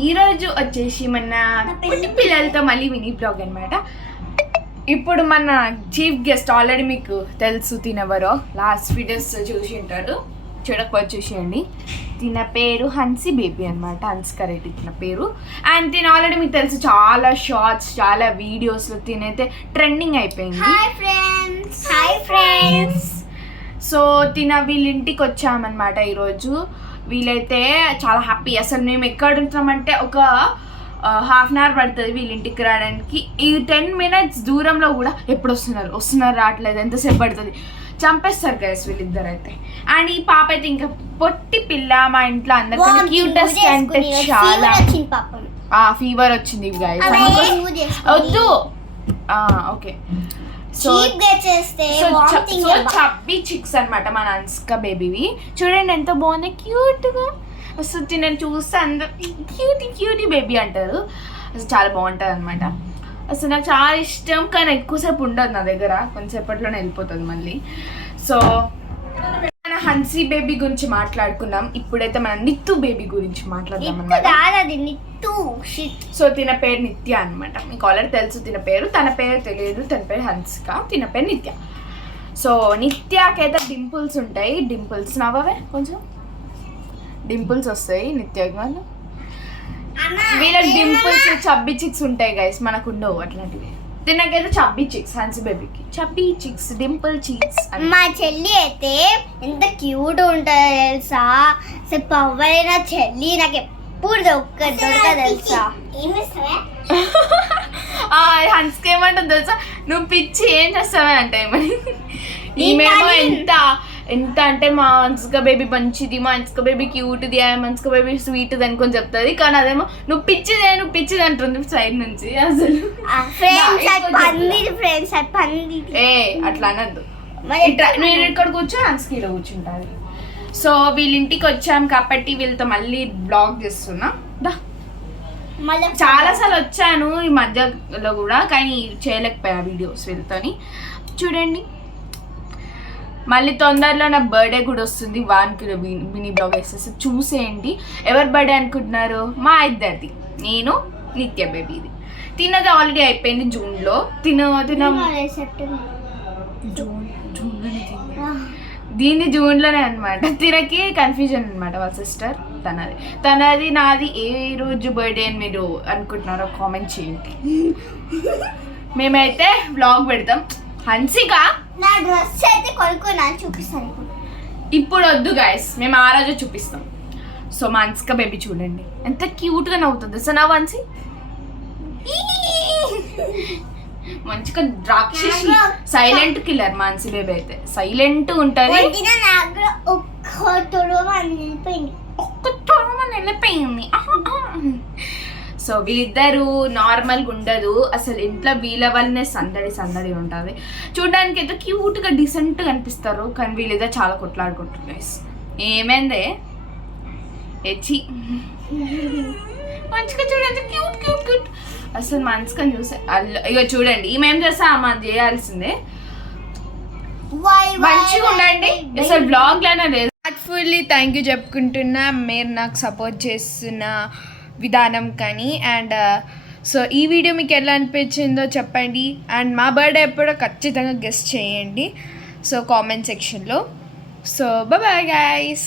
ఈరోజు వచ్చేసి మన పుట్టి పిల్లలతో మళ్ళీ మినీ బ్లాగ్ అనమాట. ఇప్పుడు మన చీఫ్ గెస్ట్ ఆల్రెడీ మీకు తెలుసు తినెవరో, లాస్ట్ వీడియోస్ చూసి ఉంటారు, చూడకపోతే చూసేయండి. తిన పేరు హన్సీ బేబీ అనమాట, హన్సికా రెడ్డి తిన పేరు. అండ్ తిన ఆల్రెడీ మీకు తెలుసు చాలా షార్ట్స్ చాలా వీడియోస్లో తినైతే ట్రెండింగ్ అయిపోయింది. Hi friends. సో తిన వీళ్ళ ఇంటికి వచ్చామన్నమాట ఈరోజు. వీళ్ళైతే చాలా హ్యాపీ. అసలు మేము ఎక్కడ ఉంటున్నామంటే ఒక హాఫ్ అన్ అవర్ పడుతుంది వీళ్ళ ఇంటికి రావడానికి. ఈ 10 minutes దూరంలో కూడా ఎప్పుడు వస్తున్నారు రావట్లేదు, ఎంతసేపు పడుతుంది, చంపేస్తారు గైస్ వీళ్ళిద్దరు అయితే. అండ్ ఈ పాప అయితే ఇంకా పొట్టి పిల్ల, మా ఇంట్లో అందరికీ క్యూటెస్ట్ అంటే చాలా ఫీవర్ వచ్చింది గైస్. వద్దు ఓకే. సో చబ్బీ చిక్స్ అనమాట మన హన్సికా బేబీవి. చూడండి ఎంత బాగుంది, క్యూట్గా వస్తుంది. నేను చూస్తే అందరు క్యూటీ బేబీ అంటారు. అసలు చాలా బాగుంటుంది అనమాట. అసలు నాకు చాలా ఇష్టం, కానీ ఎక్కువసేపు ఉండదు నా దగ్గర, కొంచెంసేపట్లోనే వెళ్ళిపోతుంది మళ్ళీ. సో మన హన్సీ బేబీ గురించి మాట్లాడుకున్నాం. ఇప్పుడైతే మన నిత్తు బేబీ గురించి మాట్లాడదాం అనమాట. సో తిన పేరు నిత్య అనమాట. మీకు ఆల్రెడీ తెలుసు తిన పేరు. తన పేరు తెలియదు, తన పేరు హన్సికా, తిన పేరు నిత్య. సో నిత్యకైతే డింపుల్స్ ఉంటాయి. డింపుల్స్ నవ్వవే, కొంచెం డింపుల్స్ వస్తాయి నిత్యకి. వీళ్ళకి డింపుల్స్ చబ్బీ చిక్స్ ఉంటాయి గైస్, మనకు ఉండవు అట్లాంటివి. తినకైతే చబ్బీ చిక్స్, హన్సీ బేబీకి చబ్బీ చిక్స్, డింపుల్ చిక్స్. మా చెల్లి అయితే ఎంత క్యూట్ ఉంటుందో తెలుసా. అసలు పవరైన చెల్లి నాకు ఎప్పుడు దొరకదు తెలుసా. హన్స్కి ఏమంటుంది తెలుసా, నువ్వు పిచ్చి ఏం చేస్తావే అంటే ఏమని. ఈమెమో ఎంత అంటే మా హన్సికా బేబీ మంచిది, మా హన్సికా బేబీ క్యూట్ది, హన్సికా బేబీ స్వీట్ది అనుకొని చెప్తుంది. కానీ అదేమో నువ్వు పిచ్చిది అంటుంది సైడ్ నుంచి. అసలు అట్లా అనద్దు. నేను ఇక్కడ కూర్చో, హన్సికా కూర్చుంటాను. సో వీళ్ళ ఇంటికి వచ్చాం కాబట్టి వీళ్ళతో మళ్ళీ బ్లాగ్ చేస్తున్నా. చాలాసార్లు వచ్చాను ఈ మధ్యలో కూడా, కానీ చేయలేకపోయా వీడియోస్ వీళ్ళతోని. చూడండి మళ్ళీ తొందరలో నా బర్త్డే కూడా వస్తుంది, 1 kilo మినీ బ్లాగ్ వేసేసి చూసేయండి. ఎవరి బర్త్డే అనుకుంటున్నారు? మా ఇద్దరిది, నేను నిత్య బేబీది. తినది ఆల్రెడీ అయిపోయింది జూన్లో. దీన్ని జూన్లోనే అనమాట. తినకి కన్ఫ్యూజన్ అనమాట, వాళ్ళ సిస్టర్ తనది నాది ఏ రోజు బర్త్డే అని మీరు అనుకుంటున్నారో కామెంట్ చేయండి. మేమైతే బ్లాగ్ పెడతాం. హన్సికా నా డ్రెస్ అయితే కొనుక్కున్నాను, చూపిస్తాను ఇప్పుడు. వద్దు గైస్, మేము ఆ రోజు చూపిస్తాం. సో మా హన్సికా బేబీ చూడండి ఎంత క్యూట్గా నవ్వుతుంది. సో నా హన్సి మంచిగా రాక్షసి, సైలెంట్ కిల్లర్. మా హన్సి బేబీ అయితే సైలెంట్ ఉంటుంది. ఒక్క వెళ్ళిపోయింది. సో వీళ్ళిద్దరు నార్మల్గా ఉండదు అసలు. ఇంట్లో వీళ్ళ వల్లనే సందడి ఉంటుంది. చూడడానికి అయితే క్యూట్గా డీసెంట్గా అనిపిస్తారు, కానీ వీళ్ళిద్దరు చాలా కొట్లాడుకుంటున్నారు. ఏమైందే ఎచ్చి మంచిగా చూడండి, క్యూట్ అసలు మంచిగా చూసే. ఇక చూడండి ఈమెం చేస్తా అమ్మ చేయాల్సిందే. మంచిగా ఉండండి. అసలు బ్లాగ్ లానే లేదు. హార్ట్ఫుల్లీ థ్యాంక్ యూ చెప్పుకుంటున్నా మీరు నాకు సపోర్ట్ చేస్తున్న విధానం కానీ. అండ్ సో ఈ వీడియో మీకు ఎలా అనిపించిందో చెప్పండి. అండ్ మా బర్త్డే ఎప్పుడో ఖచ్చితంగా గెస్ట్ చేయండి సో కామెంట్ సెక్షన్లో. So bye guys.